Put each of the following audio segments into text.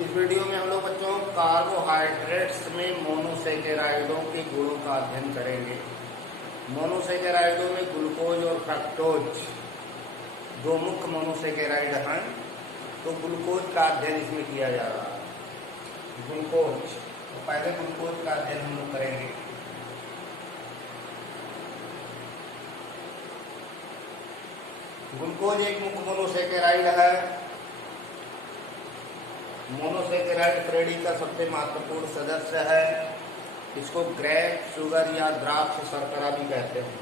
इस वीडियो में हम लोग बच्चों कार्बोहाइड्रेट्स में मोनोसेकेराइडों के गुणों का अध्ययन करेंगे। मोनोसेकेराइडों में ग्लूकोज और फ्रक्टोज दो मुख्य मोनोसेकेराइड हैं, तो ग्लूकोज का अध्ययन इसमें किया जा रहा है। ग्लूकोज, तो पहले ग्लूकोज का अध्ययन हम लोग करेंगे। ग्लूकोज एक मुख्य मोनोसेकेराइड है। मोनोसेकेराइड श्रेणी का सबसे महत्वपूर्ण सदस्य है। इसको ग्रेप शुगर या द्राक्ष शर्करा भी कहते हैं,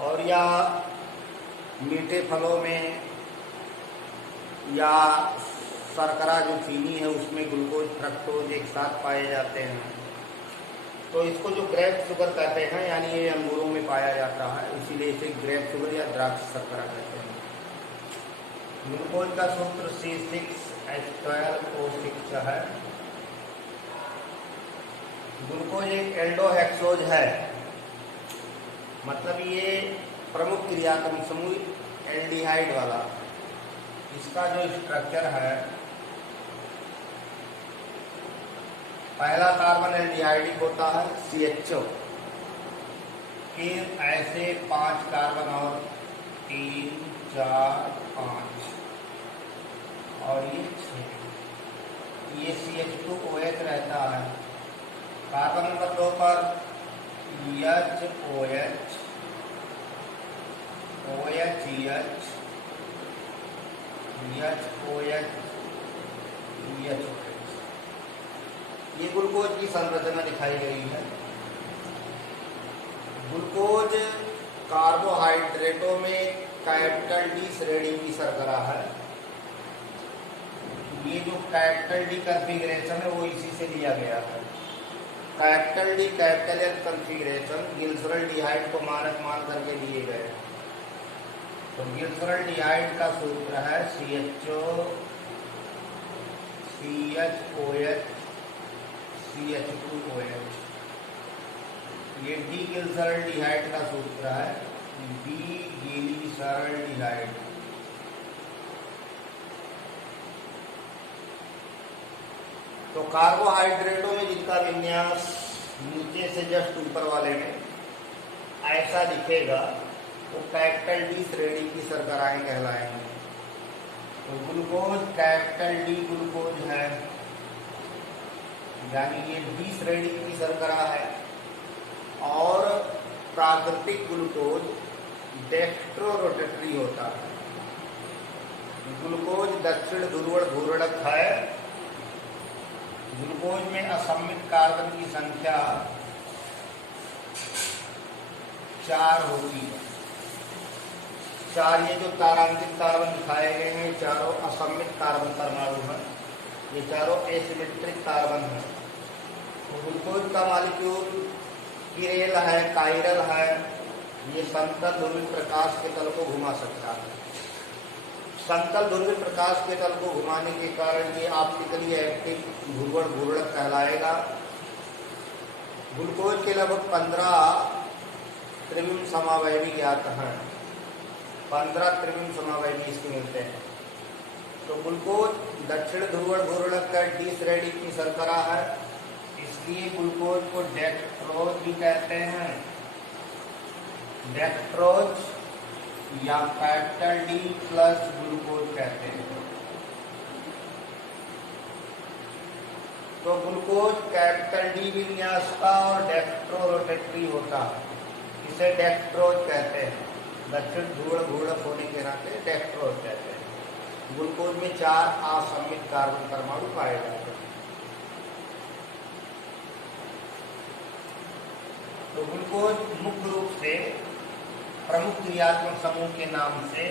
और यह मीठे फलों में या शर्करा जो चीनी है उसमें ग्लूकोज फ्रक्टोज एक साथ पाए जाते हैं। तो इसको जो ग्रेप शुगर कहते हैं, यानी ये अंगूरों में पाया जाता है, इसीलिए इसे ग्रेप शुगर या द्राक्ष शर्करा कहते हैं। ग्लूकोज का सूत्र C6H12O6 है। ग्लूकोज एक एल्डोहेक्सोज है, मतलब ये प्रमुख क्रियात्मक समूह एल्डिहाइड वाला। इसका जो स्ट्रक्चर है, पहला कार्बन एल्डिहाइडिक होता है CHO, फिर ऐसे 5 कार्बन और 3, 4, 5 और ये 6, ये CH2OH रहता है। कार्बन नंबर 2 पर HOH, OHEH, HOH, HOH। ये ग्लूकोज की संरचना दिखाई गई है। ग्लूकोज कार्बोहाइड्रेटों में कैपिटल D श्रेणी की शर्करा है। ये जो कैपिटल D कॉन्फ़िगरेशन है वो इसी से लिया गया है। Capital D capital L configuration glyceraldehyde को मानक मान करके लिए गए। तो ग्लिसरॉल्डिहाइड का सूत्र है CHO, CHOH, CH2OH। ये डीग्लिसरॉल्डिहाइड का सूत्र है डीग्लिसरॉल्डिहाइड। तो कार्बोहाइड्रेटों में जिनका विन्यास नीचे से जस्ट ऊपर वाले में ऐसा दिखेगा वो कैपिटल D श्रेणी की शर्कराएं कहलाएंगे। तो ग्लूकोज कैपिटल D ग्लूकोज है, यानी ये D श्रेणी की शर्करा है। और प्राकृतिक ग्लूकोज डेक्स्ट्रोरोटेटरी होता है। ग्लूकोज दक्षिण ध्रुवण घूर्णक है। ग्लूकोज में असम्मित कार्बन की संख्या 4 होती है। 4 ये जो तारांकित कार्बन दिखाए गए हैं, चारों असम्मित कार्बन परमाणु हैं। ये चारों एसिमेट्रिक कार्बन हैं। तो ग्लूकोज का मॉलिक्यूल किरेल है, कायरल है। ये समतल ध्रुवीय प्रकाश के तल को घुमा सकता है। समतल ध्रुवीय प्रकाश के तल को घुमाने के कारण ये ऑप्टिकली एक्टिव ध्रुवण घूर्णक कहलाएगा। ग्लूकोज के लगभग 15 त्रिविम समावयवी ज्ञात हैं। 15 त्रिविम समावयवी इसके मिलते हैं। तो ग्लूकोज दक्षिण ध्रुवण घूर्णक का D श्रेणी की शर्करा है, इसलिए ग्लूकोज को डेक्स्ट्रोज भी कहते हैं। डेक्स्ट्रोज या कैपिटल D प्लस ग्लूकोज कहते हैं। तो ग्लूकोज कैपिटल D विन्यास का और डेक्स्ट्रोरोटेटरी होता है, इसे डेक्स्ट्रोज कहते हैं। दक्षिण ध्रुवण घूर्णक होने के नाते डेक्स्ट्रोज कहते हैं। ग्लूकोज में 4 असम्मित कार्बन परमाणु पाए जाते हैं। तो ग्लूकोज मुख्य रूप से प्रमुख क्रियात्मक समूह के नाम से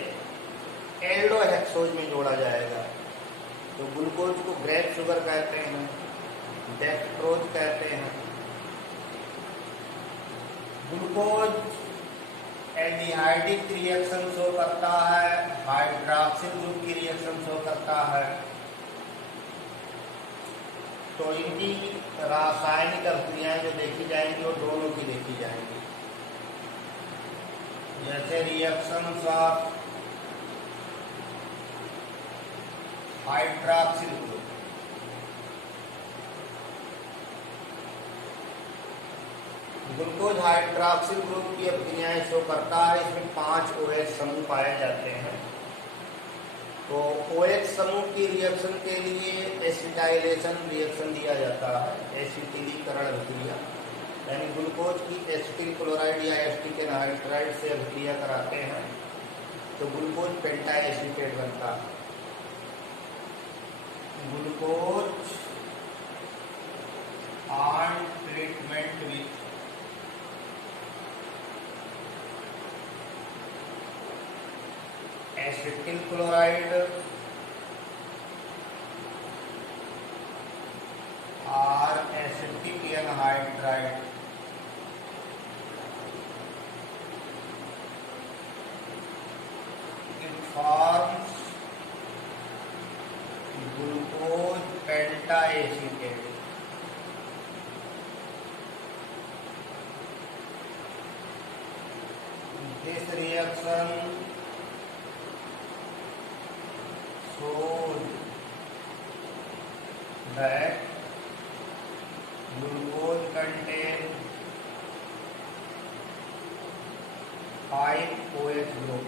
एल्डोहेक्सोज में जोड़ा जाएगा। तो ग्लूकोज को ग्रेप शुगर कहते हैं, डेक्स्ट्रोज कहते हैं। ग्लूकोज एल्डिहाइडिक रिएक्शन शो करता है, हाइड्रॉक्सिल ग्रुप की रिएक्शन शो करता है। तो इनकी रासायनिक अभिक्रियाएं जो देखी जाएंगी वो दोनों की देखी जाएंगी। जैसे reactions of hydroxyl group, glucose hydroxyl group की अभिक्रियाएं शो करता है। इसमें 5 OH समूह पाए जाते हैं। तो OH समूह की रिएक्शन के लिए एसिटाइलेशन रिएक्शन दिया जाता है, एसिटिलीकरण अभिक्रिया, यानी ग्लूकोज की एसिटिल क्लोराइड या एसिटिक एनहाइड्राइड से अभिक्रिया कराते हैं तो ग्लूकोज पेंटाएसीटेट बनता है। Glucose on treatment with acetyl chloride और acetic anhydride forms glucose pentacetate. This reaction shows that glucose contains 5 OH group.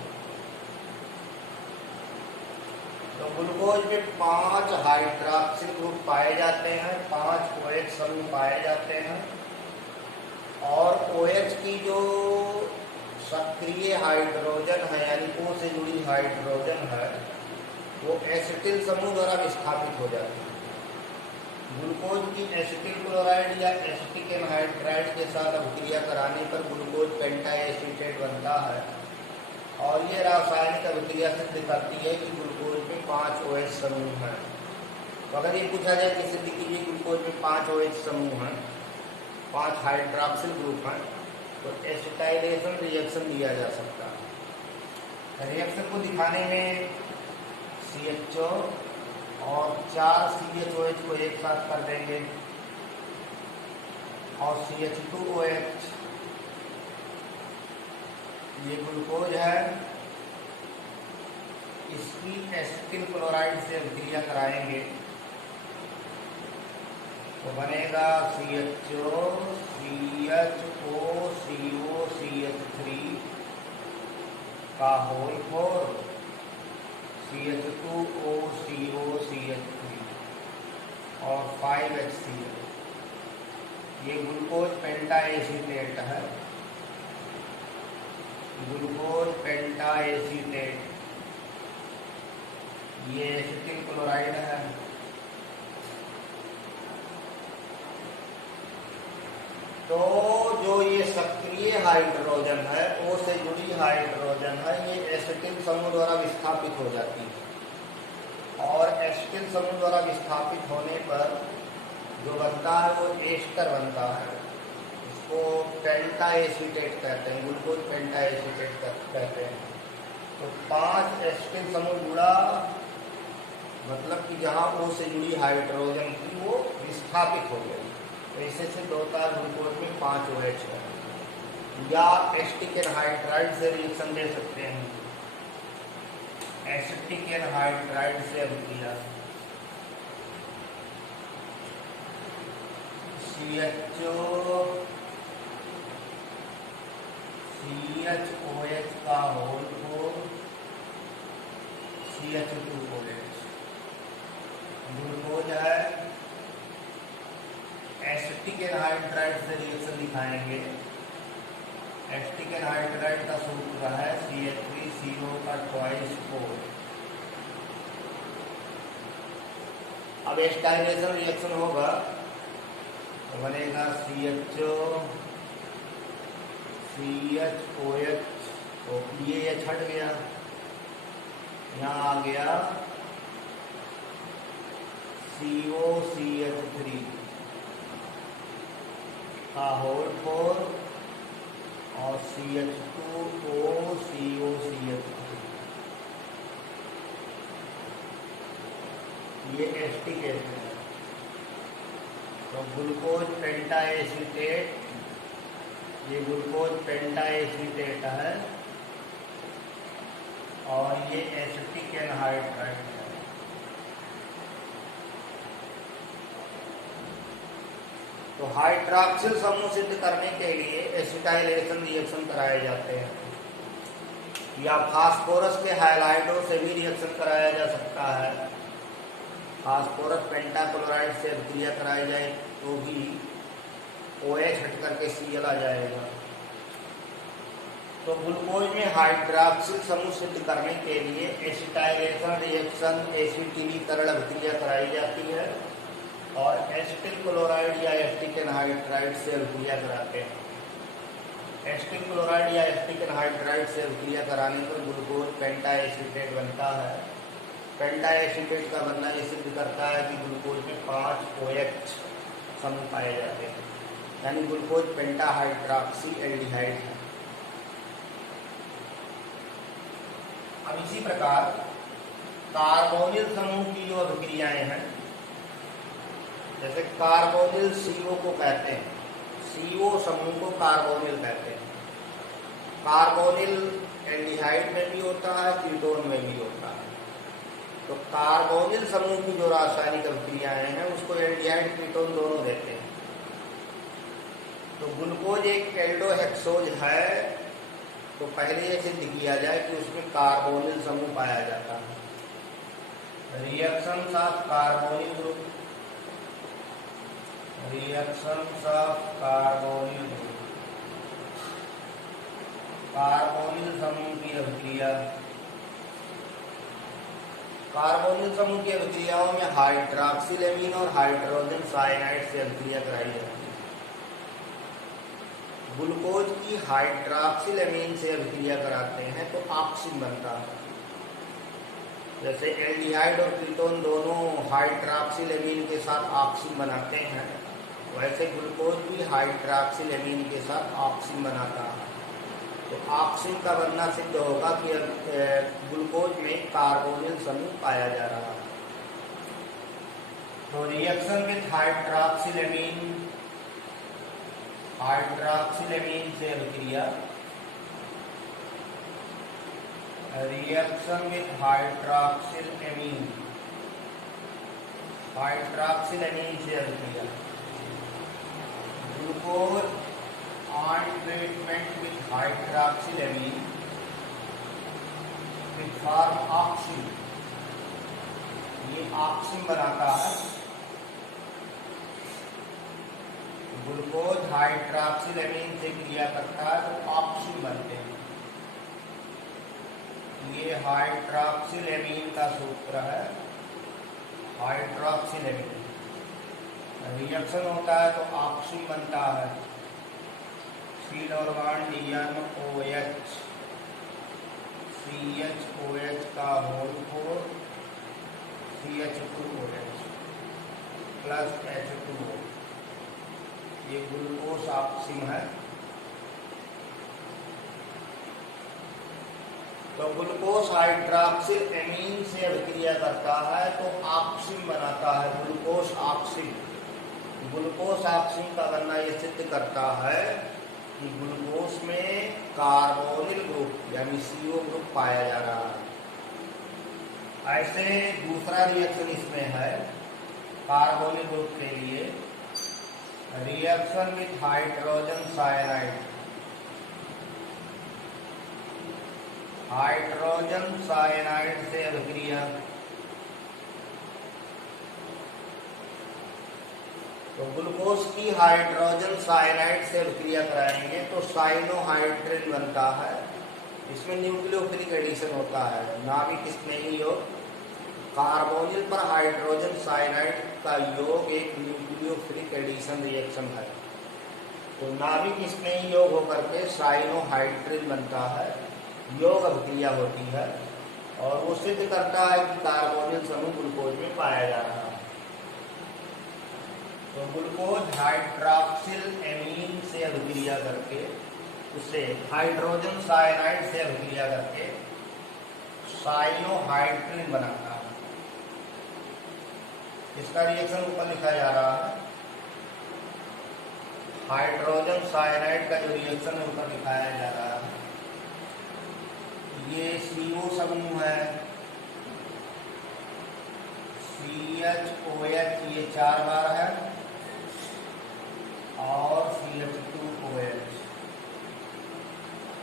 तो ग्लूकोज में 5 हाइड्रॉक्सिल ग्रुप पाए जाते हैं, 5 OH समूह पाए जाते हैं और OH की जो सक्रिय हाइड्रोजन है यानी O से जुड़ी हाइड्रोजन है वो एसिटिल समूह द्वारा विस्थापित हो जाती है। ग्लूकोज की एसिटिल क्लोराइड या एसिटिक एनहाइड्राइड के साथ अभिक्रिया कराने पर ग्लूकोज पेंटाएसीटेट बनता है और ये रासायनिक अभिक्रिया सिद्ध करती है कि ग्लूकोज में 5 OH समूह हैं। तो अगर ये पूछा जाए कि सिद्ध कीजिए ग्लूकोज में 5 OH समूह हैं, 5 हाइड्रॉक्सिल ग्रुप हैं, तो एसिटाइलेशन रिएक्शन दिया जा सकता है। रिएक्शन को दिखाने में CHO और 4 CHOH को एक साथ कर देंगे और CH2OH, ये ग्लूकोज है, इसकी एसिटिल क्लोराइड से अभिक्रिया कराएंगे तो बनेगा CHO CHO CO CH3 का होल 4 CH2O CO CH3 और 5HCl। ये ग्लूकोज पेंटाएसीटेट है। ग्लूकोज पेंटाएसीटेट ये एसिटिल क्लोराइड है। तो जो ये सक्रिय हाइड्रोजन है O से जुड़ी हाइड्रोजन है, ये एसिटिल समूह द्वारा विस्थापित हो जाती है और एसिटिल समूह द्वारा विस्थापित होने पर जो बनता है वो एस्टर बनता है। इसको पेंटाएसीटेट कहते हैं, ग्लूकोज पेंटाएसीटेट कहते हैं। तो 5 एसिटिल समूह जुड़ा मतलब कि जहाँ O से जुड़ी हाइड्रोजन थी वो विस्थापित हो गई, ऐसे से 2 ग्लूकोज में 5 OH है। या एसिटिक एनहाइड्राइड से रिएक्शन दे सकते हैं, एसिटिक एनहाइड्राइड से अभिक्रिया CHOH का होल को CH2OH ग्लूकोज है, एसिटिक एनहाइड्राइड से रिएक्शन दिखाएंगे। एसिटिक एनहाइड्राइड का सूत्र है CH3CO का 2 अब एस्टाइलेशन रिएक्शन होगा तो बनेगा CHO CHOH, तो ये हट गया, यहाँ आ गया CO CH3 का होल 4 और CH2O CO CH3, ये एसिटिक एसिड है। तो ग्लूकोज पेंटाएसीटेट, ये ग्लूकोज पेंटाएसीटेट है और ये एसिटिक एनहाइड्राइड है। तो तो हाइड्रॉक्सिल समूह सिद्ध करने के लिए एसिटाइलेशन रिएक्शन कराए जाते हैं, या फास्फोरस के हाइलाइडों से भी रिएक्शन कराया जा सकता है। फास्फोरस पेंटाक्लोराइड से अभिक्रिया कराई जाए तो भी OH हट करके Cl आ जाएगा। तो ग्लूकोज में हाइड्रॉक्सिल समूह सिद्ध करने के लिए एसिटाइलेशन रिएक्शन एसिटिली तरल अभिक्रिया कराई जाती है और एसिटिल क्लोराइड या एसिटिक एनहाइड्राइड से अभिक्रिया कराते हैं। एसिटिल क्लोराइड या एसिटिक एनहाइड्राइड से अभिक्रिया कराने पर ग्लूकोज पेंटा एसिटेट बनता है। पेंटा एसिटेट का बनना ये सिद्ध करता है कि ग्लूकोज में 5 OH समूह पाए जाते हैं, यानी ग्लूकोज पेंटा हाइड्रॉक्सी एल्डिहाइड है। अब इसी प्रकार कार्बोनिल समूह की जो अभिक्रियाएं हैं, जैसे कार्बोनिल CO को कहते हैं, CO समूह को कार्बोनिल कहते हैं। कार्बोनिल एल्डिहाइड में भी होता है, कीटोन में भी होता है। तो कार्बोनिल समूह की जो रासायनिक अभिक्रियाएं हैं उसको एल्डिहाइड कीटोन दोनों देते हैं। तो ग्लूकोज एक एल्डोहेक्सोज है, तो पहले ये सिद्ध किया जाए कि उसमें कार्बोनिल समूह पाया जाता है। Reactions of carbonyl group, reactions of carbonyl group, carbonyl समूह की अभिक्रिया। कार्बोनिल समूह की अभिक्रियाओं में हाइड्रॉक्सिलेमीन और हाइड्रोजन साइनाइड से अभिक्रिया कराई जाती है। ग्लूकोज की हाइड्रॉक्सिलेमीन से अभिक्रिया कराते हैं तो ऑक्सीन बनता है। जैसे एल्डिहाइड और कीटोन दोनों हाइड्रॉक्सिलेमीन के साथ ऑक्सीन बनाते हैं, वैसे ग्लूकोज भी हाइड्रॉक्सिलेमीन के साथ ऑक्सीन बनाता है। तो ऑक्सीन का बनना सिद्ध होगा कि ग्लूकोज में कार्बोनिल समूह पाया जा रहा है। तो रिएक्शन विद हाइड्रॉक्सिलेमीन, हाइड्रॉक्सिलेमीन से अभिक्रिया, रिएक्शन विद हाइड्रॉक्सिलेमीन, हाइड्रॉक्सिलेमीन से अभिक्रिया। Glucose on treatment with hydroxylamine with form oxime, ये ऑक्सीन बनाता है। ग्लूकोज हाइड्रॉक्सिलेमीन से क्रिया करता है तो ऑक्सीन बनते हैं। ये हाइड्रॉक्सिलेमीन का सूत्र है, हाइड्रॉक्सिलेमीन। रिएक्शन होता है तो ऑक्सीन बनता है। C-OH, CHOH का होल 4 CH2OH प्लस H2O, ये ग्लूकोज ऑक्सीन है। तो ग्लूकोज हाइड्रॉक्सिल एमीन से अभिक्रिया करता है तो ऑक्सीन बनाता है, ग्लूकोज ऑक्सीन। ग्लूकोज ऑक्सीन का बनना यह सिद्ध करता है कि ग्लूकोज में कार्बोनिल ग्रुप यानी CO ग्रुप पाया जा रहा है। ऐसे दूसरा रिएक्शन इसमें है कार्बोनिल ग्रुप के लिए, reaction with hydrogen cyanide, hydrogen cyanide से अभिक्रिया। तो ग्लूकोज की हाइड्रोजन साइनाइड से अभिक्रिया कराएंगे तो साइनोहाइड्रिन बनता है। इसमें न्यूक्लियोफिलिक एडिशन होता है, नाभिक स्नेही योग। कार्बोनिल पर हाइड्रोजन साइनाइड का योग एक न्यूक्लियोफिलिक एडिशन रिएक्शन है। तो नाभिक स्नेही योग होकर के साइनोहाइड्रिन बनता है, योग अभिक्रिया होती है और वो सिद्ध करता है कि कार्बोनिल समूह ग्लूकोज में पाया जा रहा है। तो ग्लूकोज हाइड्रॉक्सिल एमीन से अभिक्रिया करके उसे हाइड्रोजन साइनाइड से अभिक्रिया करके साइनोहाइड्रिन बनाता है। इसका रिएक्शन ऊपर लिखा जा रहा है। हाइड्रोजन साइनाइड का जो रिएक्शन है ऊपर दिखाया जा रहा है। ये CO समूह है, CHOH ये 4 बार है, और CH2OH।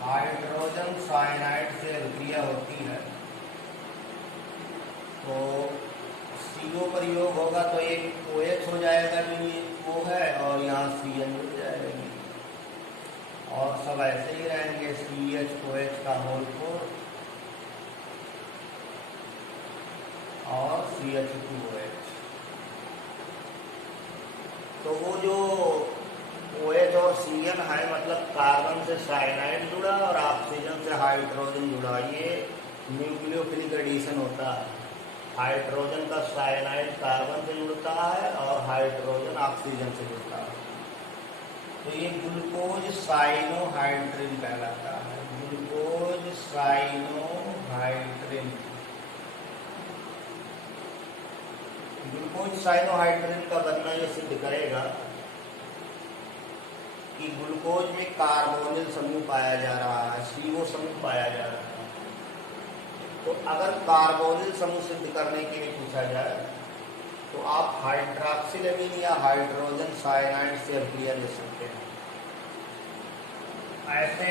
हाइड्रोजन साइनाइड से अभिक्रिया होती है तो CO पर योग होगा तो एक OH हो जाएगा जो ये O है, और यहाँ CN जुड़ जाएगी, और सब ऐसे ही रहेंगे CHOH का होल 4 और CH2OH। तो वो जो OH और CN है, मतलब कार्बन से साइनाइड जुड़ा और ऑक्सीजन से हाइड्रोजन जुड़ा, ये न्यूक्लियोफिलिक एडिशन होता है। हाइड्रोजन का साइनाइड कार्बन से जुड़ता है और हाइड्रोजन ऑक्सीजन से जुड़ता है, तो ये ग्लूकोज साइनोहाइड्रिन कहलाता है। Glucose cyanohydrin. ग्लूकोज साइनोहाइड्रिन का बनना ये सिद्ध करेगा कि ग्लूकोज में कार्बोनिल समूह पाया जा रहा है, CO समूह पाया जा रहा है। तो अगर कार्बोनिल समूह सिद्ध करने के लिए पूछा जाए तो आप हाइड्रॉक्सिलेमीन या हाइड्रोजन साइनाइड से अभिक्रिया ले सकते हैं। ऐसे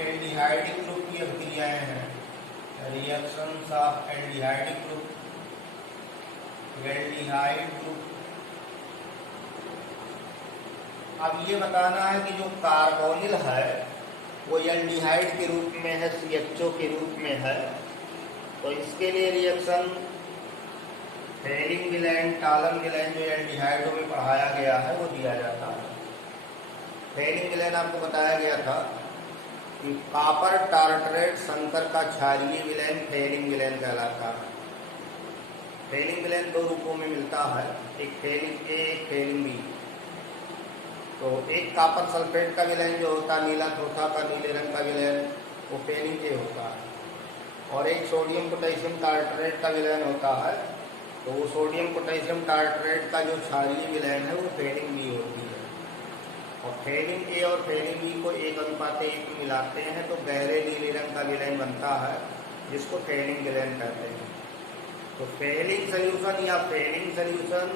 एल्डिहाइडिक ग्रुप की अभिक्रियाएं हैं, reactions of aldehydic group, aldehyde group. अब ये बताना है कि जो कार्बोनिल है वो एल्डिहाइड के रूप में है, CHO के रूप में है, तो इसके लिए रिएक्शन फेरिंग टालन जो एल्डिहाइडों में पढ़ाया गया है वो दिया जाता है। फेरिंग आपको बताया गया था कि कॉपर टार्टरेट संकर का क्षारीय विलयन फेरिंग कहलाता है। फेरिंग दो रूपों में मिलता है, एक फेरिंग ए, एक फेरिंग बी। तो एक कॉपर सल्फेट का विलयन जो होता है नीला थोथा का नीले रंग का विलयन, वो फेरिंग ए होता है, और एक सोडियम पोटेशियम टार्टरेट का विलयन होता है, तो वो सोडियम पोटेशियम टार्टरेट का जो क्षारीय विलयन है वो फेरिंग बी होती है। और फेरिंग ए और फेरिंग बी को 1:1 में मिलाते हैं तो गहरे नीले रंग का विलयन बनता है, जिसको फेरिंग विलयन कहते हैं। तो फेरिंग सोल्यूशन या फेरिंग सोल्यूशन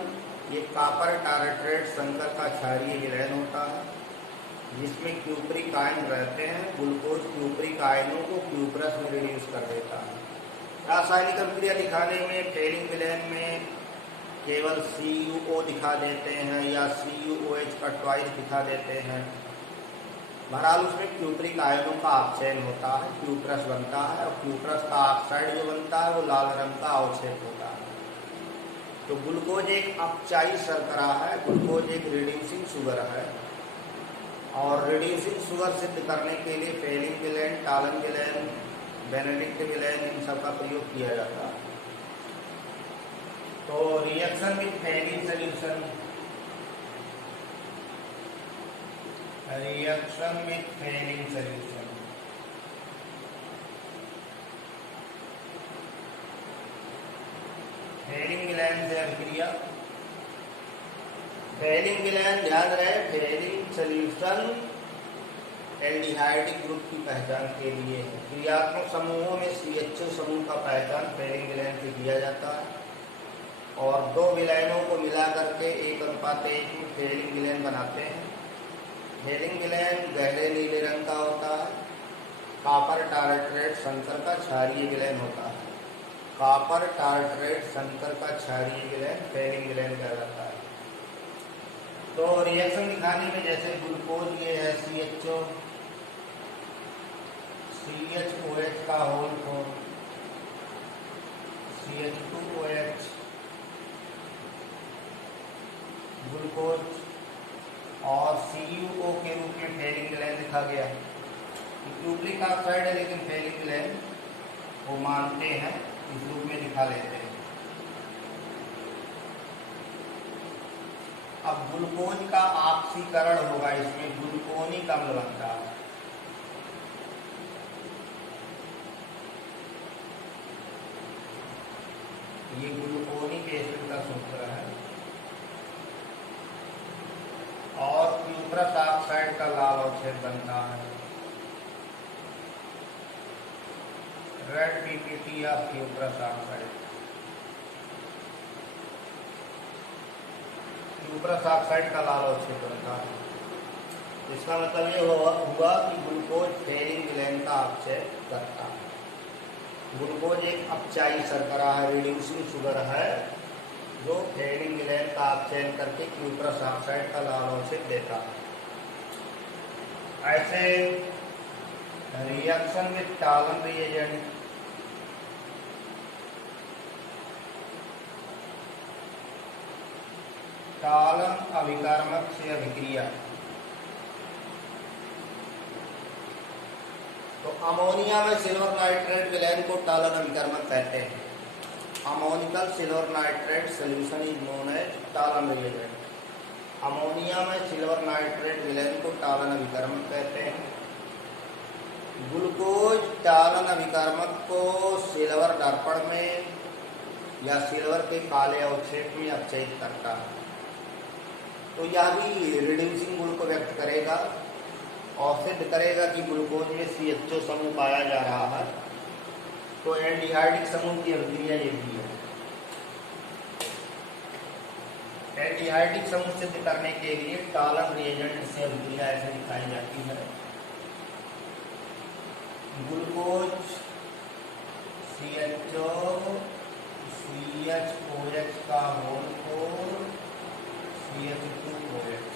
ये कॉपर टार्टरेट संकर का क्षारीय विलयन होता है, जिसमें क्यूप्रिक आयन रहते हैं। ग्लूकोज क्यूप्रिक आयनों को क्यूप्रस में रिड्यूस कर देता है। रासायनिक अभिक्रिया दिखाने में फेरिंग विलयन में केवल CuO दिखा देते हैं या CuOH का ट्वाइस दिखा देते हैं। बहरहाल उसमें क्यूप्रिक आयनों का अपचयन होता है, क्यूप्रस बनता है, और क्यूप्रस का ऑक्साइड जो बनता है वो लाल रंग का अवक्षेप होता है। तो ग्लूकोज एक अपचायी शर्करा है, ग्लूकोज एक रिड्यूसिंग शुगर है, और रिड्यूसिंग शुगर सिद्ध करने के लिए फेरिंग विलयन, टालन विलयन, बेनेडिक्ट विलयन, इन सब का प्रयोग किया जाता है। तो reaction with Fehling solution, reaction with Fehling solution. Fehling विलयन से अभिक्रिया, फेरिंग विलयन ध्यान रहे, फेरिंग सोल्यूशन एल्डिहाइडिक ग्रुप की पहचान के लिए है। क्रियात्मक समूहों में CHO समूह का पहचान फेरिंग विलयन से किया जाता है, और दो विलयनों को मिला करके 1:1 में फेरिंग विलयन बनाते हैं। फेरिंग विलयन गहरे नीले रंग का होता है। कॉपर टार्टरेट संकर का क्षारीय विलयन होता है। कॉपर टार्टरेट संकर का क्षारीय विलयन फेरिंग विलयन कहलाता है। तो रिएक्शन दिखाने में जैसे ग्लूकोज ये है CHOH का होल 4, CH2OH, ग्लूकोज, और CuO के रूप में फेरिंग विलयन लिखा गया है। क्यूप्रिक ऑक्साइड है लेकिन फेरिंग विलयन वो मानते हैं, इस रूप में दिखा लेते हैं। अब ग्लूकोज का ऑक्सीकरण होगा, इसमें ग्लूकोनिक अम्ल बनता है। ये ग्लूकोनिक एसिड का सूत्र है, और क्यूप्रस ऑक्साइड का लाल अवक्षेप बनता है। Red PPT of cuprous oxide. Cuprous oxide का लाल अवक्षेप बनता है। इसका मतलब ये हुआ कि ग्लूकोज फेरिंग ग्लैंड का अपचय करता है। ग्लूकोज एक अपचायी शर्करा है, रिड्यूसिंग शुगर है, जो फेरिंग ग्लैंड का अपचयन करके क्यूप्रस ऑक्साइड का लाल अवक्षेप देता है। ऐसे रिएक्शन विद टालन रिएजेंट, टालन अभिकारमक से अभिक्रिया, तो अमोनिया में सिल्वर नाइट्रेट विलैन को टालन अभिकारमक कहते हैं। Ammoniacal silver nitrate solution is known as Tollens reagent. अमोनिया में सिल्वर नाइट्रेट विलैन को टालन अभिकारमक कहते हैं। ग्लूकोज टालन अभिकारमक को सिल्वर दर्पण में या सिल्वर के काले अवक्षेप में अपचयित करता है। तो यह भी रिड्यूसिंग गुण को व्यक्त करेगा और सिद्ध करेगा कि ग्लूकोज में CHO समूह पाया जा रहा है। तो एल्डिहाइडिक समूह की अभिक्रिया ये भी है। एल्डिहाइडिक समूह सिद्ध करने के लिए टालन रिएजेंट से अभिक्रिया ऐसे दिखाई जाती है। ग्लूकोज CHO CHOH का होल कोर CH2OH,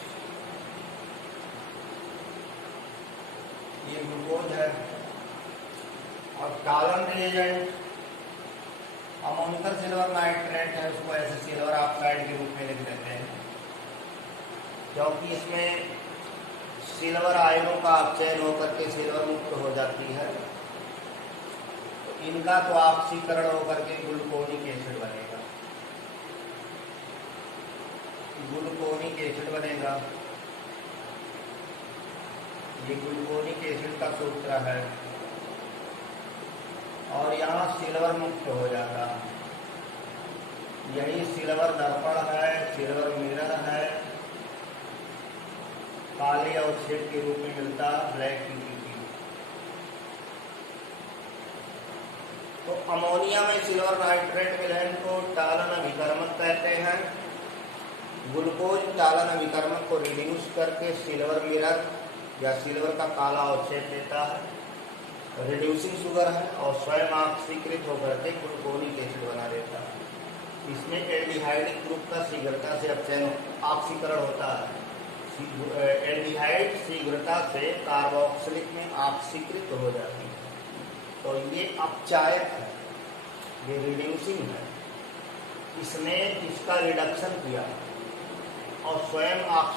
ये ग्लूकोज है। और टालन रिएजेंट अमोनिकल सिल्वर नाइट्रेट है, उसको ऐसे सिल्वर ऑक्साइड के रूप में लिख देते हैं, क्योंकि इसमें सिल्वर आयनों का अपचयन होकर के सिल्वर मुक्त हो जाती है। तो इनका तो ऑक्सीकरण होकर के ग्लूकोनिक एसिड बनेगा, ग्लूकोनिक एसिड बनेगा। ये ग्लूकोनिक एसिड का सूत्र है और यहाँ सिल्वर मुक्त हो जाता है। यही सिल्वर दर्पण है, सिल्वर मिरर है, काले अवक्षेप के रूप में मिलता है ब्लैक टी। तो अमोनिया में सिल्वर नाइट्रेट विलैन को टालन अभिकर्मक कहते हैं। ग्लूकोज टालन अभिकर्मक को रिड्यूस करके सिल्वर मिरर या सिल्वर का काला अवक्षेप देता है। रिड्यूसिंग शुगर है और स्वयं ऑक्सीकृत होकर के ग्लूकोनिक एसिड बना देता है। इसमें एल्डिहाइडिक ग्रुप का शीघ्रता से अपचयन ऑक्सीकरण होता है। एल्डिहाइड शीघ्रता से कार्बोक्सिलिक में ऑक्सीकृत हो जाती है। तो ये अपचायक है, ये रिड्यूसिंग है। इसने इसका रिडक्शन किया और स्वयं